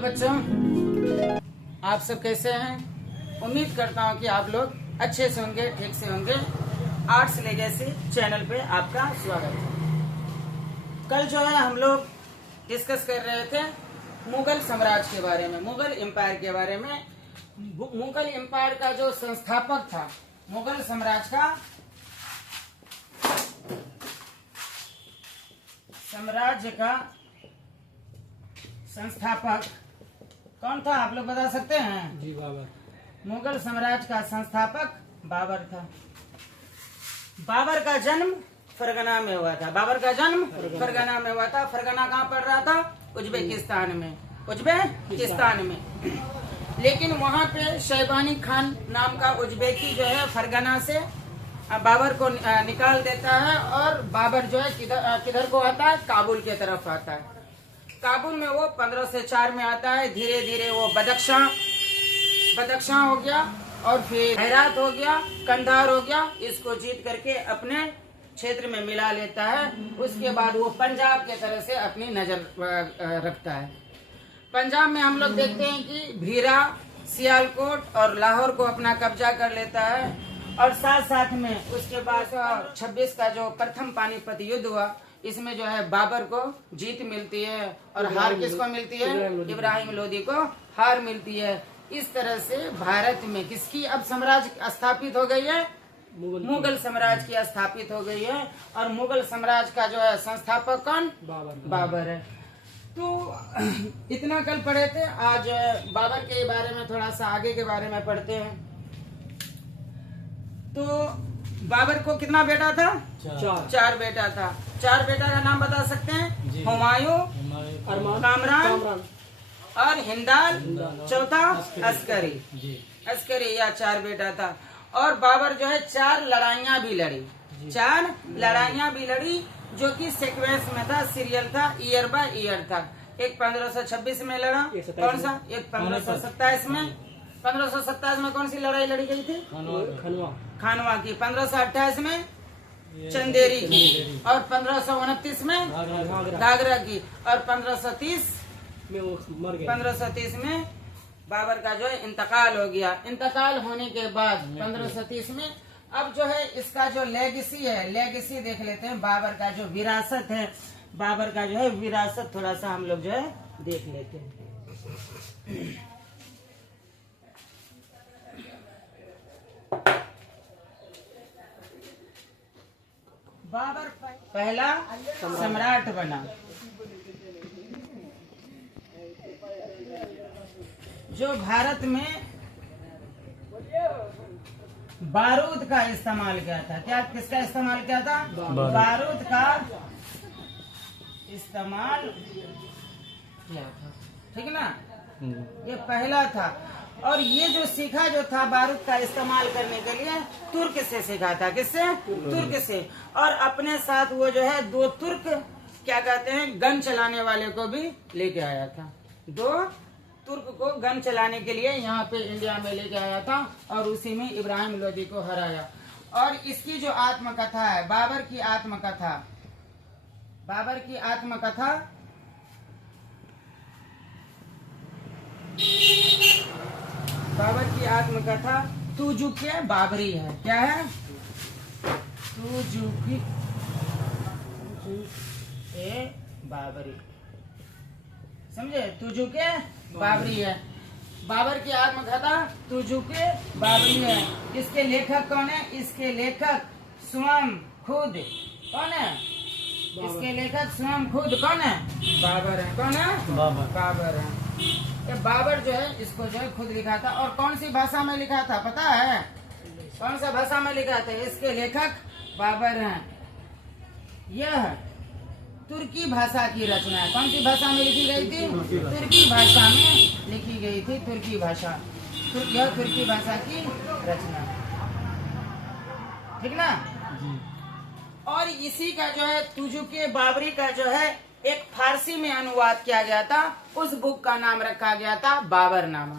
बच्चों, आप सब कैसे हैं? उम्मीद करता हूँ कि आप लोग अच्छे से होंगे, ठीक से होंगे। आर्ट्स लेगेसी चैनल पे आपका स्वागत है। कल जो है हम लोग डिस्कस कर रहे थे मुगल साम्राज्य के बारे में, मुगल एम्पायर के बारे में। मुगल एम्पायर का जो संस्थापक था, मुगल साम्राज्य का संस्थापक कौन था? आप लोग बता सकते हैं? जी बाबर। मुगल साम्राज्य का संस्थापक बाबर था। बाबर का जन्म फरगना में हुआ था। बाबर का जन्म फरगना में हुआ था। फरगना कहाँ पड़ रहा था? उज्बेकिस्तान में। उज्बेकिस्तान में। लेकिन वहाँ पे शैबानी खान नाम का उज्बेकी जो है फरगना से बाबर को निकाल देता है और बाबर जो है किधर को आता है? काबुल की तरफ आता है। काबुल में वो 1504 में आता है। धीरे धीरे वो बदख्शां हो गया और फिर हेरात हो गया, कंधार हो गया। इसको जीत करके अपने क्षेत्र में मिला लेता है। उसके बाद वो पंजाब के तरह से अपनी नजर रखता है। पंजाब में हम लोग देखते हैं कि भीरा, सियालकोट और लाहौर को अपना कब्जा कर लेता है। और साथ साथ में उसके बाद 26 का जो प्रथम पानीपत युद्ध हुआ, इसमें जो है बाबर को जीत मिलती है और हार किसको मिलती है? इब्राहिम लोदी को हार मिलती है। इस तरह से भारत में किसकी अब साम्राज्य स्थापित हो गई है? मुगल साम्राज्य की स्थापित हो गई है। और मुगल साम्राज्य का जो है संस्थापक कौन? बाबर है। तो इतना कल पढ़े थे। आज बाबर के बारे में थोड़ा सा आगे के बारे में पढ़ते हैं। तो बाबर को कितना बेटा था? चार बेटा था। चार बेटा का नाम बता सकते हैं? हुमायूं, कामरान और हिंदाल, चौथा अस्करी। या चार बेटा था। और बाबर जो है चार लड़ाइयाँ भी लड़ी, जो कि सीक्वेंस में था, सीरियल था, ईयर बाय ईयर था। एक 1526 में लड़ा, कौन सा? एक 1527 में। 1527 में कौन सी लड़ाई लड़ी गई थी? खानवा की। 1528 में चंदेरी की। और 1529 में घाघरा की। और 1530 में बाबर का जो है इंतकाल हो गया। इंतकाल होने के बाद 1530 में अब जो है इसका जो लेगेसी देख लेते हैं। बाबर का जो विरासत है, बाबर का जो है विरासत थोड़ा सा हम लोग जो है देख लेते हैं। बाबर पहला सम्राट बना जो भारत में बारूद का इस्तेमाल किया था। क्या किसका इस्तेमाल किया था? बारूद का इस्तेमाल किया था। ठीक ना? ये पहला था। और ये जो सीखा जो था बारूद का इस्तेमाल करने के लिए, तुर्क से सीखा था। किससे? तुर्क से। और अपने साथ वो जो है 2 तुर्क क्या कहते हैं, गन चलाने वाले को भी लेके आया था। 2 तुर्क को गन चलाने के लिए यहाँ पे इंडिया में लेके आया था और उसी में इब्राहिम लोदी को हराया। और इसकी जो आत्मकथा है, बाबर की आत्मकथा तुजुके बाबरी है। क्या है? तुजुके बाबरी। समझे? तुजुके बाबरी है। बाबर की आत्मकथा तुजुके बाबरी है। इसके लेखक कौन है? इसके लेखक स्वयं खुद कौन है? इसके लेखक स्वयं खुद कौन है? बाबर है। कौन है? बाबर है। ये बाबर जो है इसको जो है खुद लिखा था। और कौन सी भाषा में लिखा था पता है? कौन सा भाषा में लिखा था? इसके लेखक बाबर हैं। यह तुर्की भाषा की रचना है। कौन सी भाषा में लिखी गई थी? तुर्की भाषा में लिखी गई थी। तुर्की भाषा, यह तुर्की भाषा की रचना। ठीक ना? और इसी का जो है तुजुके बाबरी का जो है एक फारसी में अनुवाद किया गया था। उस बुक का नाम रखा गया था बाबरनामा।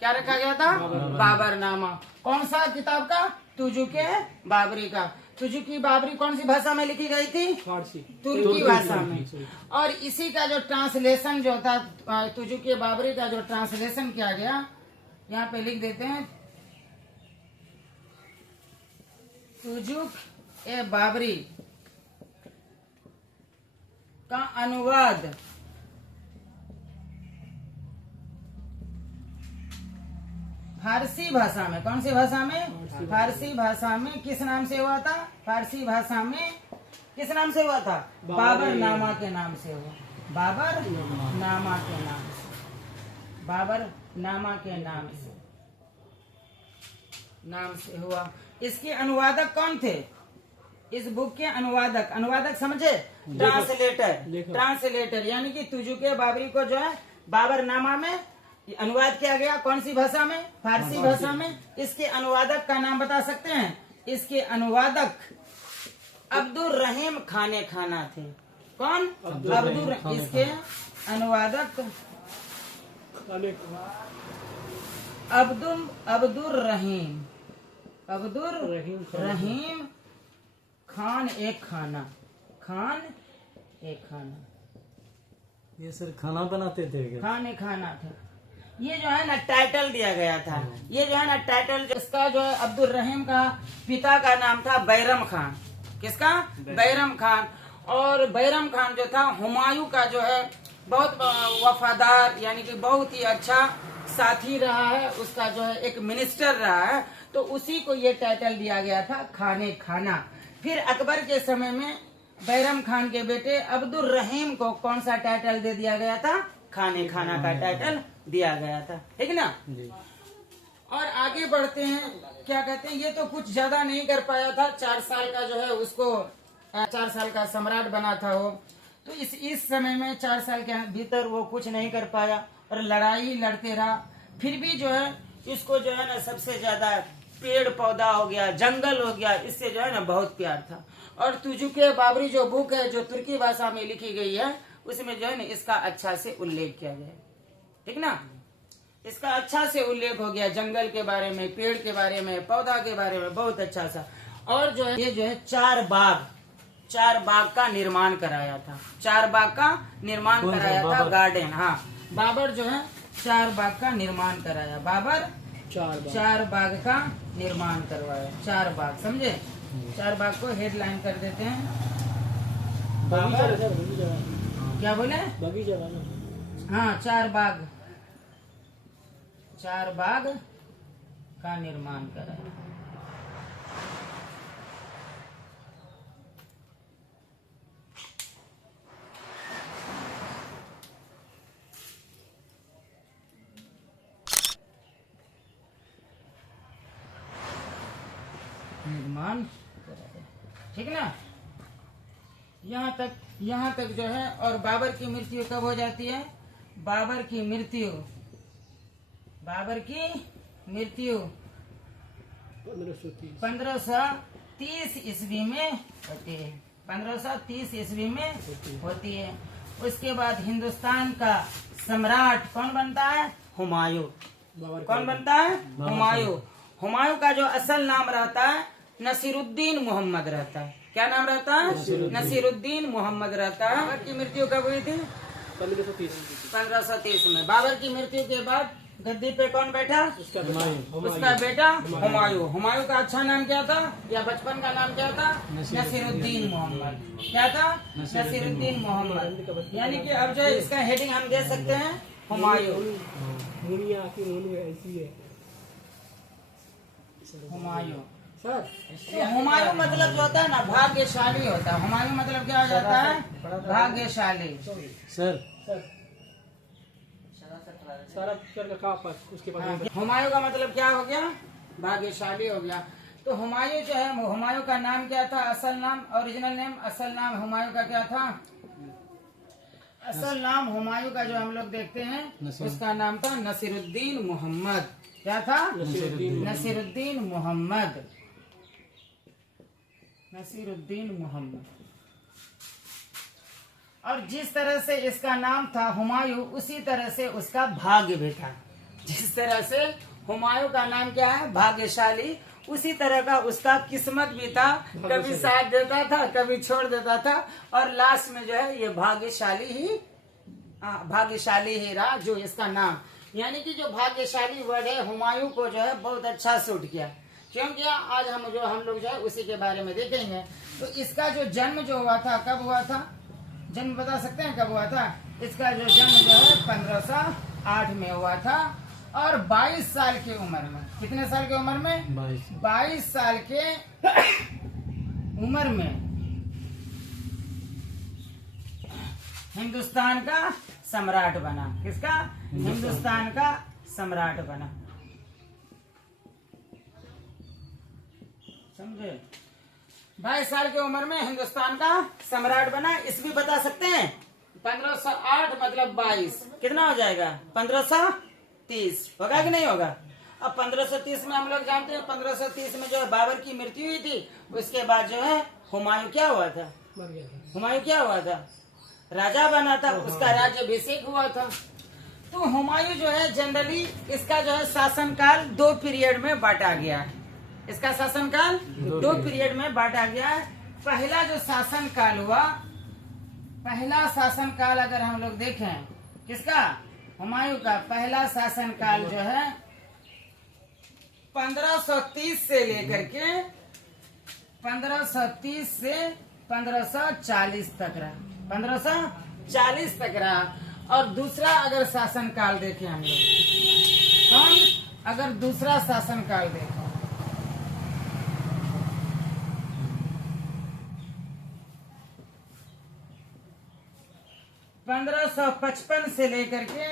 क्या रखा गया था? बाबरनामा। कौन सा किताब का? तुजुके बाबरी का। तुजुकी बाबरी कौन सी भाषा में लिखी गई थी? फारसी, तुर्की भाषा में। और इसी का जो ट्रांसलेशन जो था, तुजुकी बाबरी का जो ट्रांसलेशन किया गया, यहाँ पे लिख देते हैं, तुजुक ए बाबरी का अनुवाद फारसी भाषा में, कौन सी भाषा में? फारसी भाषा में किस नाम से हुआ था? फारसी भाषा में किस नाम से हुआ था? बाबर नामा के नाम से हुआ। बाबर नामा के नाम से, बाबर नामा के नाम से हुआ। इसके अनुवादक कौन थे? इस बुक के अनुवादक समझे? ट्रांसलेटर यानी कि तुजुके बाबरी को जो है बाबर नामा में अनुवाद किया गया। कौन सी भाषा में? फारसी भाषा में। इसके अनुवादक का नाम बता सकते हैं? इसके अनुवादक अब्दुल रहीम खाने खाना थे। कौन? इसके अनुवादक अब्दुल रहीम खान एक खाना। ये सर खाना बनाते थे क्या? खाना था। ये जो है ना टाइटल दिया गया था। ये जो है ना टाइटल, इसका जो है अब्दुल रहीम का पिता का नाम था बैरम खान। किसका? बैरम खान। और बैरम खान जो था हुमायूं का जो है बहुत वफादार, यानी कि बहुत ही अच्छा साथी रहा है। उसका जो है एक मिनिस्टर रहा है, तो उसी को ये टाइटल दिया गया था खाने खाना। फिर अकबर के समय में बैरम खान के बेटे अब्दुल रहीम को कौन सा टाइटल दे दिया गया था? खाने खाना का टाइटल दिया गया था। ठीक ना जी। और आगे बढ़ते हैं, क्या कहते हैं, ये तो कुछ ज्यादा नहीं कर पाया था। 4 साल का जो है उसको 4 साल का सम्राट बना था वो, तो इस समय में 4 साल के भीतर वो कुछ नहीं कर पाया और लड़ाई लड़ते रहा। फिर भी जो है इसको जो है ना सबसे ज्यादा पेड़ पौधा हो गया, जंगल हो गया, इससे जो है ना बहुत प्यार था। और तुजुके बाबरी जो बुक है, जो तुर्की भाषा में लिखी गई है, उसमें जो है ना इसका अच्छा से उल्लेख किया गया। ठीक ना, इसका अच्छा से उल्लेख हो गया, जंगल के बारे में, पेड़ के बारे में, पौधा के बारे में, बहुत अच्छा सा। और जो है ये जो है 4 बाग का निर्माण कराया था। 4 बाग का निर्माण कराया था, गार्डन। हाँ, बाबर जो है 4 बाग का निर्माण कराया। बाबर 4 बाग का निर्माण करवाया। 4 बाग, समझे? 4 बाग को हेडलाइन कर देते हैं। बाबर क्या बोले? बगीचा। हाँ, 4 बाग का निर्माण कराया। निर्माण कराया। ठीक ना, यहाँ तक जो है। और बाबर की मृत्यु कब हो जाती है? बाबर की मृत्यु 1530 ईस्वी में होती है। 1530 ईस्वी में होती है। उसके बाद हिंदुस्तान का सम्राट कौन बनता है? हुमायूं। कौन बनता है? हुमायूं। हुमायूं का जो असल नाम रहता है नसीरुद्दीन मोहम्मद रहता है। क्या नाम रहता है? नसीरुद्दीन मोहम्मद रहता है। बाबर की मृत्यु कब हुई थी? 1530 में। बाबर की मृत्यु के बाद गद्दी पे कौन बैठा? उसका बेटा हुमायूं। हुमायूं का अच्छा नाम क्या था, या बचपन का नाम क्या था? नसीरुद्दीन मोहम्मद। क्या था? नसीरुद्दीन मोहम्मद। यानी कि अब जो है इसका हेडिंग हम दे सकते हैं हुमायूं। हुमायूं सर, हुमायूं मतलब जो होता है ना भाग्यशाली होता है। हुमायूं मतलब क्या हो जाता है? भाग्यशाली। सर हुमायूं का मतलब क्या हो गया? भाग्यशाली हो गया। तो हुमायूं जो है, हुमायूं का नाम क्या था? असल नाम, ओरिजिनल नेम, असल नाम हुमायूं का क्या था? असल नाम हुमायूं का जो हम लोग देखते हैं उसका नाम था नसीरुद्दीन मोहम्मद। क्या था? नसीरुद्दीन मोहम्मद। नसीरुद्दीन मोहम्मद। और जिस तरह से इसका नाम था हुमायूं, उसी तरह से उसका भाग्य भी था। जिस तरह से हुमायूं का नाम क्या है? भाग्यशाली, उसी तरह का उसका किस्मत भी था, कभी साथ देता था, कभी छोड़ देता था, और लास्ट में जो है ये भाग्यशाली ही रहा जो इसका नाम, यानी कि जो भाग्यशाली वर्ड है हुमायूं को जो है बहुत अच्छा सूट किया। क्यों किया, आज हम लोग जो है उसी के बारे में देखेंगे। तो इसका जो जन्म जो हुआ था, कब हुआ था, जन्म बता सकते हैं कब हुआ था? इसका जो जन्म जो है 1508 में हुआ था, और 22 साल की उम्र में, कितने साल की उम्र में? 22 साल के उम्र में हिंदुस्तान का सम्राट बना। किसका? हिंदुस्तान का सम्राट बना। समझे? 22 साल की उम्र में हिंदुस्तान का सम्राट बना। इस भी बता सकते हैं 1508 मतलब 22 कितना हो जाएगा? 1530 होगा कि नहीं होगा? अब 1530 में हम लोग जानते हैं 1530 में जो है बाबर की मृत्यु हुई थी। उसके बाद जो है हुमायूं क्या हुआ था? हुमायूं क्या हुआ था? राजा बना था, उसका राज्याभिषेक हुआ था। तो हुमायूं जो है जनरली इसका जो है शासनकाल 2 पीरियड में बांटा गया है। इसका शासनकाल 2 पीरियड में बांटा गया है। पहला जो शासनकाल हुआ, पहला शासनकाल अगर हम लोग देखें किसका? हुमायूं का पहला शासनकाल जो है 1530 से लेकर के 1530 से 1540 तक रहा, 1540 तक रहा। और दूसरा अगर शासनकाल देखें हम अगर दूसरा शासनकाल देखें 1555 से लेकर के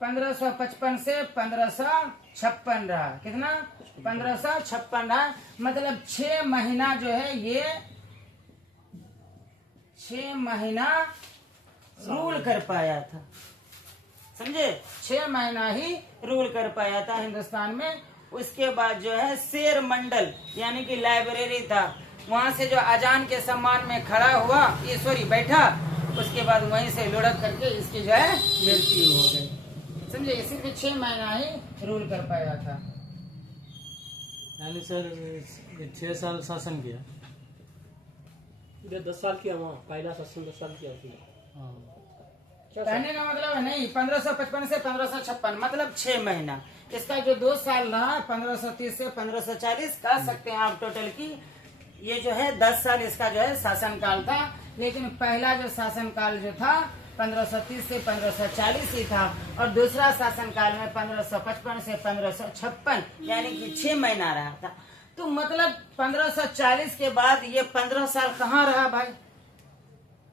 1555 से 1556 रहा। कितना? 1556 रहा। मतलब 6 महीना जो है ये 6 महीना रूल कर पाया था। समझे? 6 महीना ही रूल कर पाया था हिंदुस्तान में। उसके बाद जो है शेर मंडल यानी कि लाइब्रेरी था, वहां से जो अजान के सम्मान में खड़ा हुआ, ईश्वरी बैठा, उसके बाद वहीं से लुढ़क करके इसकी जो है मृत्यु हो गई। समझे? सिर्फ 6 महीना ही रूल कर पाया था। यानी सर 6 साल शासन किया। 10 साल किया वहाँ, पहला शासन 10 साल किया उसने। कहने का मतलब है नहीं, 1555 से 1556 मतलब 6 महीना। इसका जो 2 साल रहा 1530 से 1540 कह सकते हैं आप टोटल की। ये जो है 10 साल इसका जो है शासनकाल था। लेकिन पहला जो शासनकाल जो था 1530 से 1540 ही था, और दूसरा शासनकाल में 1555 से 1556 यानी कि 6 महीना रहा था। तो मतलब 1540 के बाद ये 15 साल कहाँ रहा भाई?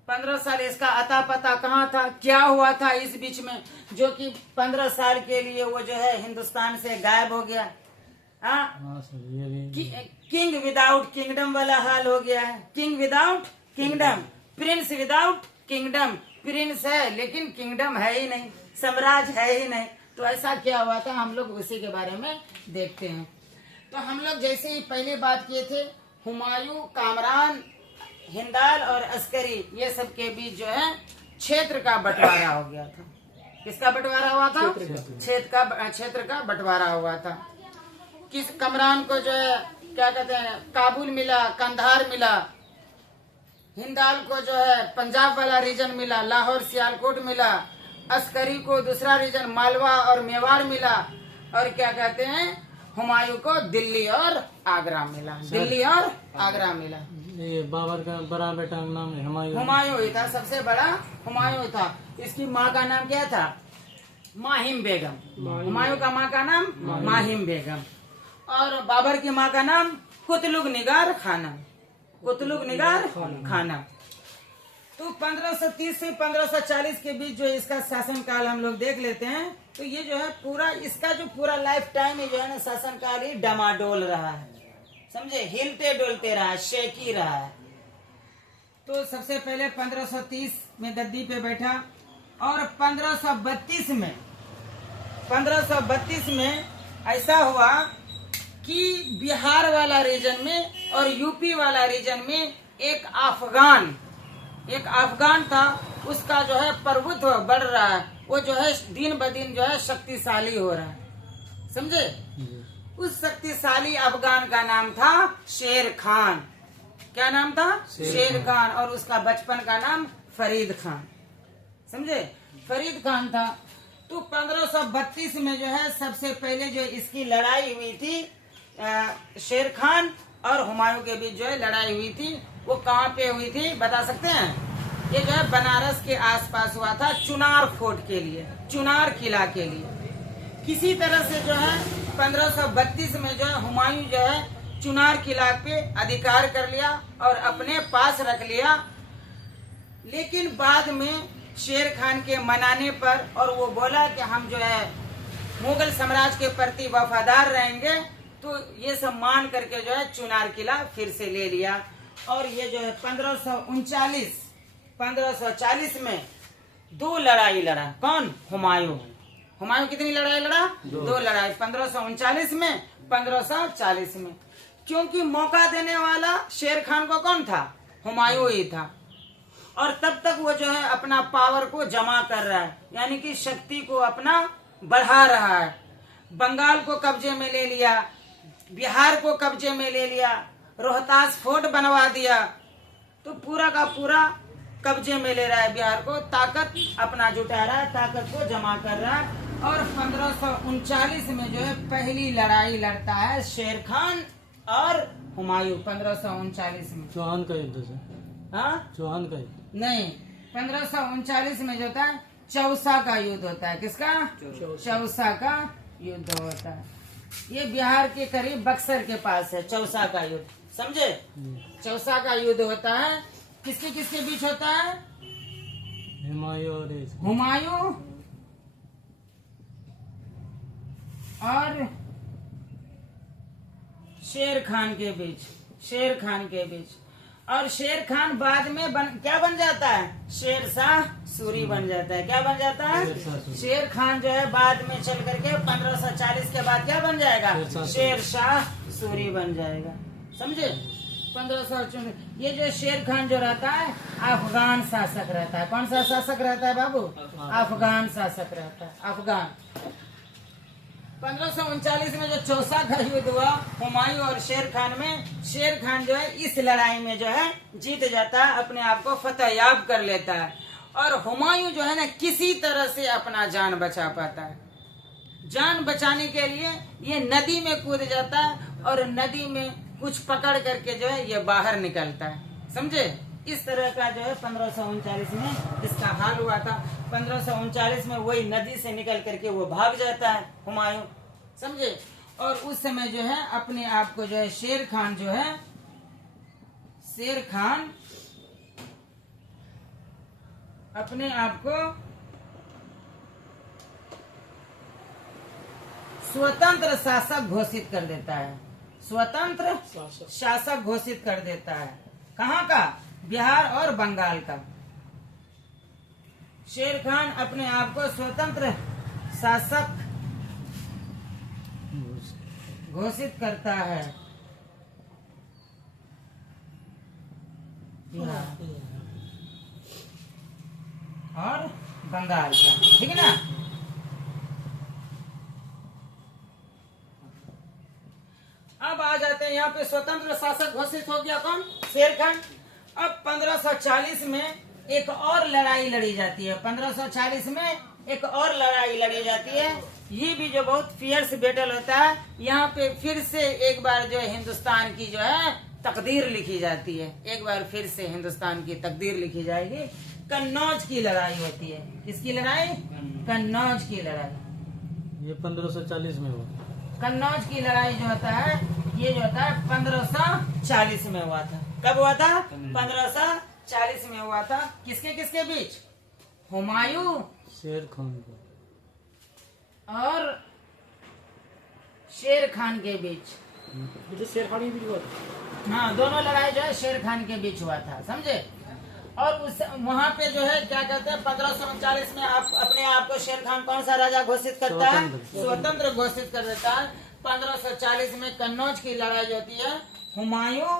15 साल इसका अता पता कहाँ था? क्या हुआ था इस बीच में जो कि 15 साल के लिए वो जो है हिंदुस्तान से गायब हो गया? किंग विदाउट किंगडम वाला हाल हो गया है। King without kingdom, Prince without kingdom. Prince है लेकिन किंगडम है ही नहीं, साम्राज्य है ही नहीं। तो ऐसा क्या हुआ था हम लोग उसी के बारे में देखते हैं। तो हम लोग जैसे ही पहले बात किए थे, हुमायूं, कामरान, हिंदाल और अस्करी ये सब के बीच जो है क्षेत्र का बंटवारा हो गया था। किसका बंटवारा हुआ था? क्षेत्र का बंटवारा हुआ था। किस कमरान को जो है क्या कहते हैं काबुल मिला, कंधार मिला। हिंदाल को जो है पंजाब वाला रीजन मिला, लाहौर सियालकोट मिला। अस्करी को दूसरा रीजन मालवा और मेवाड़ मिला। और क्या कहते हैं हुमायूं को दिल्ली और आगरा मिला। दिल्ली और आगरा मिला। ये बाबर का बड़ा बेटा का नाम है हुमायूं ही था, सबसे बड़ा हुमायूं था। इसकी माँ का नाम क्या था? माहिम बेगम। हुमायूं का माँ का नाम माहिम बेगम, और बाबर की माँ का नाम कुतलुग निगार खानम। कुतलुग निगार खानम। तो 1530 से 1540 के बीच जो इसका शासनकाल हम लोग देख लेते हैं। तो ये जो है पूरा इसका जो पूरा लाइफ टाइम जो है ना शासनकाल ही डमाडोल रहा है। समझे? हिलते डोलते रहा, शेकी रहा है। तो सबसे पहले 1530 में गद्दी पे बैठा, और 1532 में ऐसा हुआ कि बिहार वाला रीजन में और यूपी वाला रीजन में एक अफगान था। उसका जो है प्रभुत्व बढ़ रहा है, वो जो है दिन ब दिन जो है शक्तिशाली हो रहा है। समझे? उस शक्तिशाली अफगान का नाम था शेर खान। क्या नाम था? शेर खान। और उसका बचपन का नाम फरीद खान। समझे? फरीद खान था। तो 1532 में जो है सबसे पहले जो इसकी लड़ाई हुई थी, शेर खान और हुमायूं के बीच जो है लड़ाई हुई थी। वो कहाँ पे हुई थी बता सकते हैं? ये जो है बनारस के आसपास हुआ था, चुनार फोर्ट के लिए, चुनार किला के लिए। किसी तरह से जो है 1532 में जो है हुमायूं जो है चुनार किला पे अधिकार कर लिया और अपने पास रख लिया। लेकिन बाद में शेर खान के मनाने पर, और वो बोला कि हम जो है मुगल साम्राज्य के प्रति वफादार रहेंगे, तो ये सब मान करके जो है चुनार किला फिर से ले लिया। और ये जो है 1540 में 2 लड़ाई लड़ा। कौन? हुमायूं। हुमायूं कितनी लड़ाई लड़ा? 2 लड़ाई, 1539 में, 1540 में। क्योंकि मौका देने वाला शेर खान को कौन था? हुमायूं ही था। और तब तक वो जो है अपना पावर को जमा कर रहा है, यानी कि शक्ति को अपना बढ़ा रहा है। बंगाल को कब्जे में ले लिया, बिहार को कब्जे में ले लिया, रोहतास फोर्ट बनवा दिया। तो पूरा का पूरा कब्जे में ले रहा है बिहार को, ताकत अपना जुटा रहा है, ताकत को जमा कर रहा है। और 1539 में जो है पहली लड़ाई लड़ता है शेर खान और हुमायूं। 1539 में चौहान का युद्ध से। हाँ, चौहान का युद्ध नहीं, 1539 में जो होता है चौसा का युद्ध होता है। किसका? चौसा का युद्ध होता है। ये बिहार के करीब बक्सर के पास है चौसा का युद्ध। समझे? चौसा का युद्ध होता है। किसके किसके बीच होता है? हुमायूं और हुमायूं और शेर खान के बीच। शेर खान के बीच। और शेर खान बाद में क्या बन जाता है? शेर शाह सूरी बन जाता है। क्या बन जाता है? शेर खान जो है बाद में चल करके 1540 के बाद क्या बन जाएगा? शेर शाह सूरी बन जाएगा। समझे? 1540। ये जो शेर खान जो रहता है अफगान शासक रहता है। कौन सा शासक रहता है बाबू? अफगान शासक रहता है। अफगान। 1539 में जो चौसा का युद्ध हुआ हुमायूं और शेर खान में, शेर खान जो है इस लड़ाई में जो है जीत जाता है, अपने आप को फतेहयाब कर लेता है। और हुमायूं जो है ना किसी तरह से अपना जान बचा पाता है। जान बचाने के लिए ये नदी में कूद जाता है और नदी में कुछ पकड़ करके जो है ये बाहर निकलता है। समझे? इस तरह का जो है 1539 में इसका हाल हुआ था। 1539 में वही नदी से निकल करके वो भाग जाता है हुमायूं। समझे? और उस समय जो है अपने आप को जो है शेर खान जो है, शेर खान अपने आप को स्वतंत्र शासक घोषित कर देता है। स्वतंत्र शासक घोषित कर देता है। कहाँ का? बिहार और बंगाल का। शेर खान अपने आप को स्वतंत्र शासक घोषित करता है बिहार और बंगाल का। ठीक है ना? अब आ जाते हैं यहाँ पे स्वतंत्र शासक घोषित हो गया कौन? शेर खान। अब 1540 में एक और लड़ाई लड़ी जाती है। 1540 में एक और लड़ाई लड़ी जाती है। ये भी जो बहुत फियर्स बैटल होता है। यहाँ पे फिर से एक बार जो है हिंदुस्तान की जो है तकदीर लिखी जाती है। एक बार फिर से हिंदुस्तान की तकदीर लिखी जाएगी। कन्नौज की लड़ाई होती है। किसकी लड़ाई? कन्नौज की लड़ाई। ये 1540 में हुआ। कन्नौज की लड़ाई जो होता है ये जो होता है 1540 में हुआ था। कब हुआ था? 1540 में हुआ था। किसके किसके बीच? हुमायूं शेर खान को और शेर खान के बीच। मुझे शेर खान ही भी हुआ था। हाँ, दोनों लड़ाई जो है शेर खान के बीच हुआ था। समझे? और उस वहाँ पे जो है क्या कहते हैं 1539 में आप अपने आप को शेर खान कौन सा राजा घोषित करता है? स्वतंत्र घोषित कर देता है। 1540 में कन्नौज की लड़ाई जो होती है हुमायूं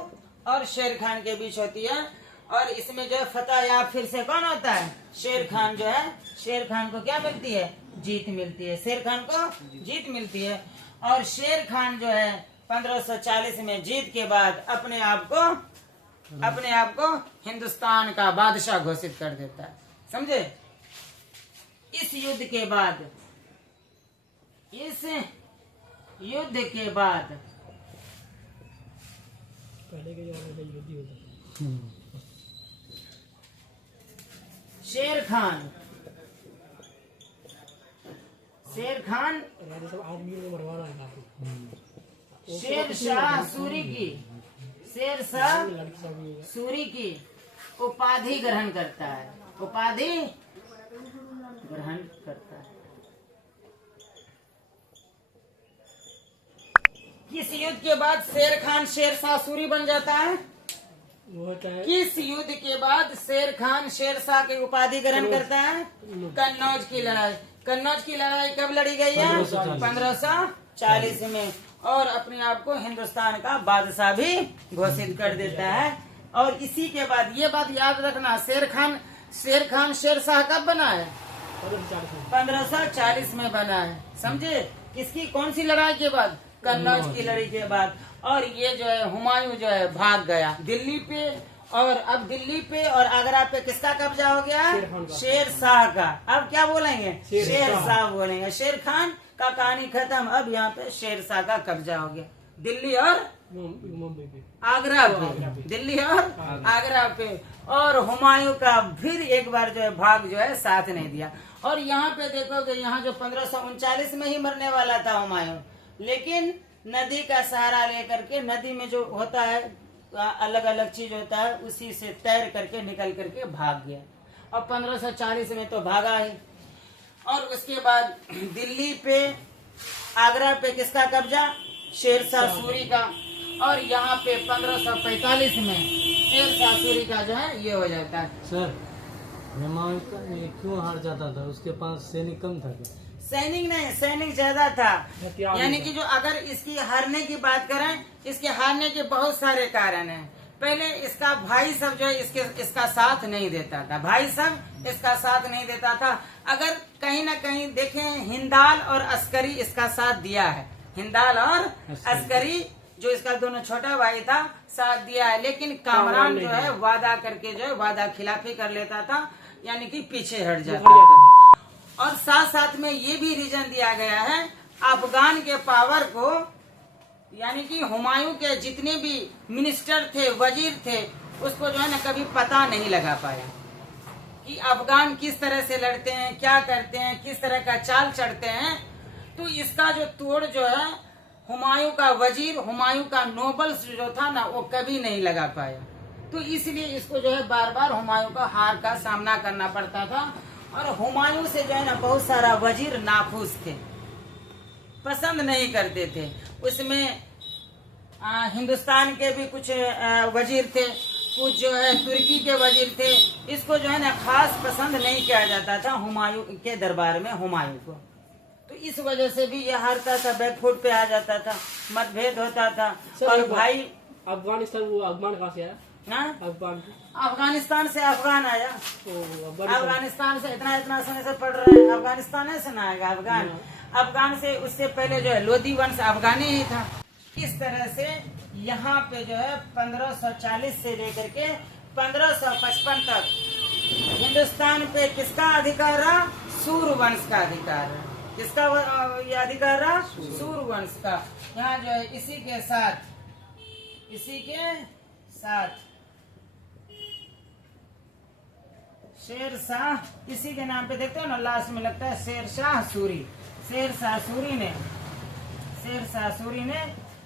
और शेर खान के बीच होती है। और इसमें जो है फतेहयाब फिर से कौन होता है? शेर खान जो है, शेर खान को क्या मिलती है? जीत मिलती है, शेर खान को जीत मिलती है। और शेर खान जो है 1540 में जीत के बाद अपने आप को हिंदुस्तान का बादशाह घोषित कर देता है, समझे। इस युद्ध के बाद पहले के जमाने में युद्ध ही होता शेर खान राजा सब आदमी को मरवाना है काफी। शेर शाह लड़की सब भी है। सूरी की उपाधि ग्रहण करता है, किस युद्ध के बाद शेर खान शेर शाह सूरी बन जाता है? वो होता है किस युद्ध के बाद शेर खान शेर शाह की उपाधि ग्रहण करता है? कन्नौज की लड़ाई। कन्नौज की लड़ाई कब लड़ी गई है? 1540 में। और अपने आप को हिंदुस्तान का बादशाह भी घोषित कर देता है। और इसी के बाद ये बात याद रखना, शेर खान शेर शाह कब बना है? 1540 में बना है, समझे। किसकी कौन सी लड़ाई के बाद? कन्नौज की लड़ाई के बाद। और ये जो है हुमायूं जो है भाग गया दिल्ली पे। और अब दिल्ली पे और आगरा पे किसका कब्जा हो गया? शेर शाह का। अब क्या बोलेंगे? शेर शाह बोलेंगे। शेर खान का कहानी खत्म। अब यहाँ पे शेर शाह का कब्जा हो गया दिल्ली और मुंबई पे, आगरा पे, दिल्ली और आगरा पे। और हुमायूं का फिर एक बार जो है भाग जो है साथ नहीं दिया। और यहाँ पे देखोगे, यहाँ जो 1539 में ही मरने वाला था हुमायूं, लेकिन नदी का सहारा लेकर के, नदी में जो होता है अलग अलग चीज होता है, उसी से तैर करके निकल करके भाग गया। और 1540 में तो भागा ही। और उसके बाद दिल्ली पे आगरा पे किसका कब्जा? शेर शाह सूरी का। और यहाँ पे 1545 में शेर शाह सूरी का जो है ये हो जाता है। सर हुमायूं क्यों हार जाता था? उसके पास सैनिक कम था क्या? सैनिक नहीं, सैनिक ज्यादा था। हथियार यानी कि जो अगर इसकी हारने की बात करें, इसके हारने के बहुत सारे कारण हैं। पहले इसका भाई सब जो है इसका साथ नहीं देता था, भाई सब इसका साथ नहीं देता था। अगर कहीं ना कहीं देखें, हिंदाल और अस्करी इसका साथ दिया है। हिंदाल और अस्करी जो इसका दोनों छोटा भाई था, साथ दिया है। लेकिन कामरान जो है वादा करके जो है वादा खिलाफी कर लेता था, यानी कि पीछे हट जाता था। और साथ साथ में ये भी रीजन दिया गया है, अफगान के पावर को, यानी कि हुमायूं के जितने भी मिनिस्टर थे, वजीर थे, उसको जो है ना कभी पता नहीं लगा पाया कि अफगान किस तरह से लड़ते हैं, क्या करते हैं, किस तरह का चाल चढ़ते हैं। तो इसका जो तोड़ जो है हुमायूं का वजीर, हुमायूं का नोबल्स जो था ना, वो कभी नहीं लगा पाया। तो इसलिए इसको जो है बार बार हुमायूं का हार का सामना करना पड़ता था। और हुमायूं से जो है ना बहुत सारा वजीर नाखुश थे, पसंद नहीं करते थे। उसमें हिंदुस्तान के भी कुछ वजीर थे, कुछ जो है तुर्की के वजीर थे। इसको जो है ना खास पसंद नहीं किया जाता था हुमायूं के दरबार में, हुमायूं को। तो इस वजह से भी ये हारता था, बैकफुट पे आ जाता था, मतभेद होता था। और भाई अफगानिस्तान, वो अफगान कहाँ से आया? अफगानिस्तान से अफगान आया। अफगानिस्तान से इतना समय से पढ़ रहे हैं, अफगानिस्तान से ना आएगा अफगान। अफगान से उससे पहले जो है लोधी वंश अफगानी ही था। इस तरह से यहाँ पे जो है 1540 से लेकर के 1555 तक हिंदुस्तान पे किसका अधिकार रहा? सूर वंश का अधिकार रहा। किसका ये अधिकार रहा? सूर वंश का। यहाँ जो है इसी के साथ शेर शाह, इसी के नाम पे देखते हो ना, लास्ट में लगता है शेर शाह सूरी। शेर शाह सूरी ने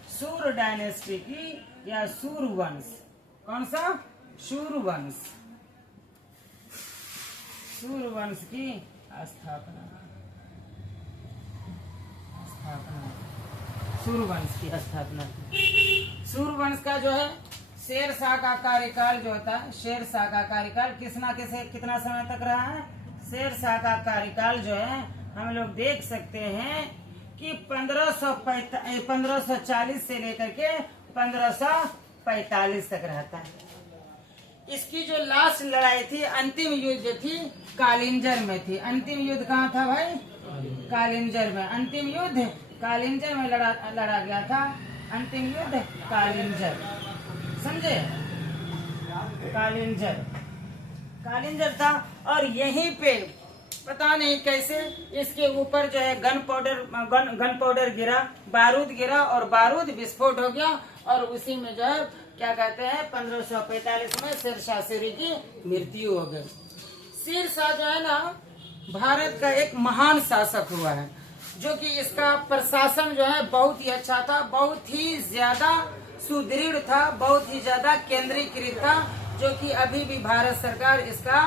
सूर डायनेस्टी की या सूर वंश, कौन सा? सूर वंश की स्थापना, सूर वंश की स्थापना की। सूर वंश का जो है शेर शाह का कार्यकाल जो होता है, शेर शाह का कार्यकाल कितना समय तक रहा है? शेर शाह का कार्यकाल जो है हम लोग देख सकते हैं कि 1540 से लेकर के 1545 तक रहता है। इसकी जो लास्ट लड़ाई थी, अंतिम युद्ध थी, कालिंजर में थी। अंतिम युद्ध कहाँ था भाई? कालिंजर में अंतिम युद्ध कालिंजर में लड़ा गया था। अंतिम युद्ध कालिंजर, समझे? कालिंजर था। और यहीं पे पता नहीं कैसे इसके ऊपर जो है गन पाउडर गिरा, बारूद गिरा और बारूद विस्फोट हो गया। और उसी में जो है क्या कहते हैं 1545 में शेरशाह सूरी की मृत्यु हो गई। शेरशाह जो है ना भारत का एक महान शासक हुआ है, जो कि इसका प्रशासन जो है बहुत ही अच्छा था, बहुत ही ज्यादा सुदृढ़ था, बहुत ही ज्यादा केंद्रीकृत था, जो कि अभी भी भारत सरकार इसका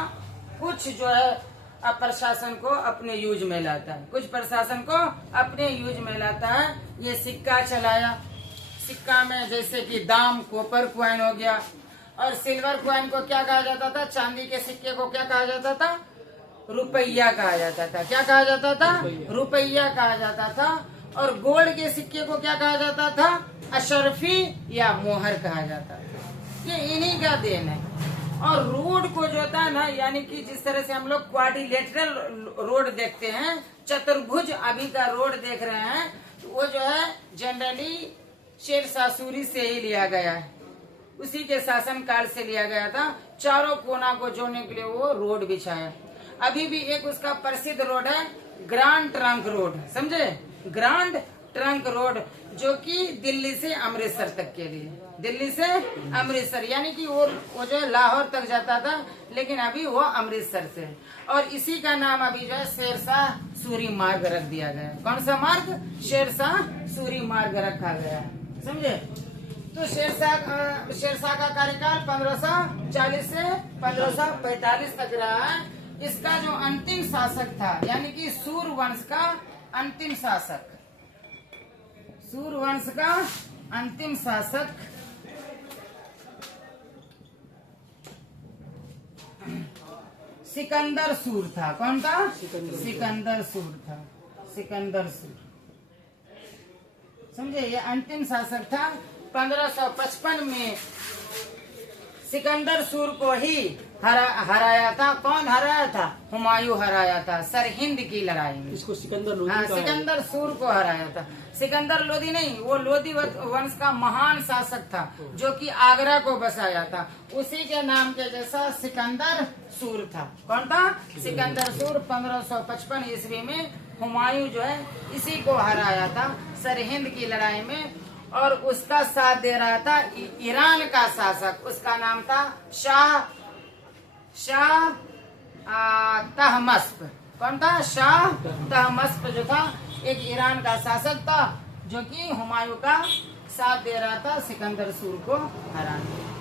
कुछ जो है प्रशासन को अपने यूज में लाता है, कुछ प्रशासन को अपने यूज में लाता है। ये सिक्का चलाया, सिक्का में जैसे कि दाम कॉपर क्वाइन हो गया, और सिल्वर क्वाइन को क्या कहा जाता था? चांदी के सिक्के को क्या कहा जाता था? रुपया कहा जाता था। क्या कहा जाता था? रुपया कहा जाता था। और गोल्ड के सिक्के को क्या कहा जाता था? अशरफी या मोहर कहा जाता था। ये इन्हीं का देन है। और रोड को जो होता है ना, यानी कि जिस तरह से हम लोग क्वाड्रिलेटरल रोड देखते हैं, चतुर्भुज अभी का रोड देख रहे हैं, तो वो जो है जनरली शेरशाह सूरी से ही लिया गया है, उसी के शासन काल से लिया गया था। चारों कोना को जोड़ने के लिए वो रोड बिछाया। अभी भी एक उसका प्रसिद्ध रोड है ग्रांड ट्रंक रोड, समझे? ग्रांड ट्रंक रोड, जो कि दिल्ली से अमृतसर तक के लिए, दिल्ली से अमृतसर, यानी कि वो जो है लाहौर तक जाता था, लेकिन अभी वो अमृतसर से। और इसी का नाम अभी जो है शेरशाह सूरी मार्ग रख दिया गया। कौन सा मार्ग? शेरशाह सूरी मार्ग रखा गया, समझे? तो शेरशाह का कार्यकाल 1540 से 1545 तक रहा है। इसका जो अंतिम शासक था, यानी कि सूरवंश का अंतिम शासक, सूरवंश का अंतिम शासक सिकंदर सूर था। कौन था? सिकंदर सूर था। सिकंदर सूर, समझे? ये अंतिम शासक था। 1555 में सिकंदर सूर को ही हराया था। कौन हराया था? हुमायूं हराया था सरहिंद की लड़ाई में। इसको सिकंदर लोधी हाँ, कहा है। सिकंदर सूर को हराया था। सिकंदर लोधी नहीं, वो लोधी वंश का महान शासक था, जो कि आगरा को बसाया था। उसी के नाम के जैसा सिकंदर सूर था। कौन था? सिकंदर सूर। 1555 ईस्वी में हुमायूं जो है इसी को हराया था सरहिंद की लड़ाई में। और उसका साथ दे रहा था ईरान का शासक, उसका नाम था शाह तहमस्प। कौन था? शाह तहमस्प जो था, एक ईरान का शासक था, जो कि हुमायूं का साथ दे रहा था सिकंदर सूर को हराने।